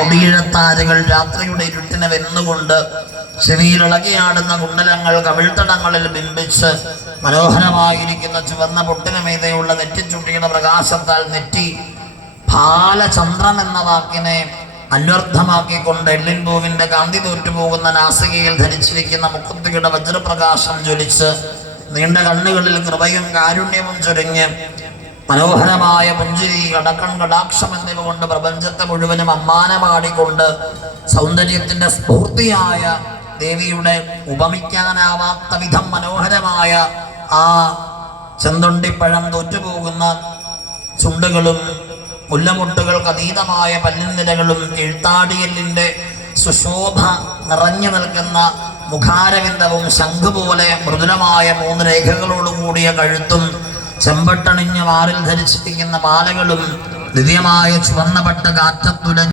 ഒടിയിഴത്താരുകൾ രാത്രിയുടെ ഇരുട്ടിനെ വെന്നുകൊണ്ട് ചെവിയിൽ ഇളകിയാടുന്ന കുണ്ടലങ്ങൾ കവിൾത്തടങ്ങളിൽ ബിംബിച്ച് മനോഹരമായിരിക്കുന്ന ചുവന്ന പൊട്ടിനുമീതെയുള്ള നെറ്റിച്ചുട്ടിയുടെ പ്രകാശത്താൽ നെറ്റി ബാലചന്ദ്രൻ എന്ന വാക്കിനെ അന്വർത്ഥമാക്കിക്കൊണ്ട് എള്ളിൻപൂവിന്റെ കാന്തി തോറ്റുപോകുന്ന നാസികയിൽ ധരിച്ചിരിക്കുന്ന മുക്കുത്തിയുടെ വജ്രപ്രകാശം ജ്വലിച്ച് നീണ്ട കണ്ണുകളിൽ കൃപയും കാരുണ്യവും ചൊരിഞ്ഞ് മനോഹരമായ പുഞ്ചിരി കടക്കൺ കടാക്ഷം എന്നിവ കൊണ്ട് പ്രപഞ്ചത്തെ മുഴുവനും അമ്മാനമാടിക്കൊണ്ട് സൗന്ദര്യത്തിന്റെ സ്ഫൂർത്തിയായ ദേവിയുടെ ഉപമിക്കാനാവാത്ത വിധം മനോഹരമായ ആ ചെന്തൊണ്ടിപ്പഴം തോറ്റുപോകുന്ന ചുണ്ടുകളും മുല്ലമുട്ടുകൾക്ക് അതീതമായ പല്ലിൻനിരകളും എഴുത്താടിയലിന്റെ സുശോഭ നിറഞ്ഞു നിൽക്കുന്ന മുഖാരവിന്ദവും ശംഖ് പോലെ മൃദുലമായ 3 രേഖകളോടുകൂടിയ കഴുത്തും ചെമ്പട്ടണിഞ്ഞ മാറിൽ ധരിച്ചിരിക്കുന്ന മാലകളും ദിവ്യമായ ചുവന്ന പട്ട് കാറ്റത്തുലഞ്ഞ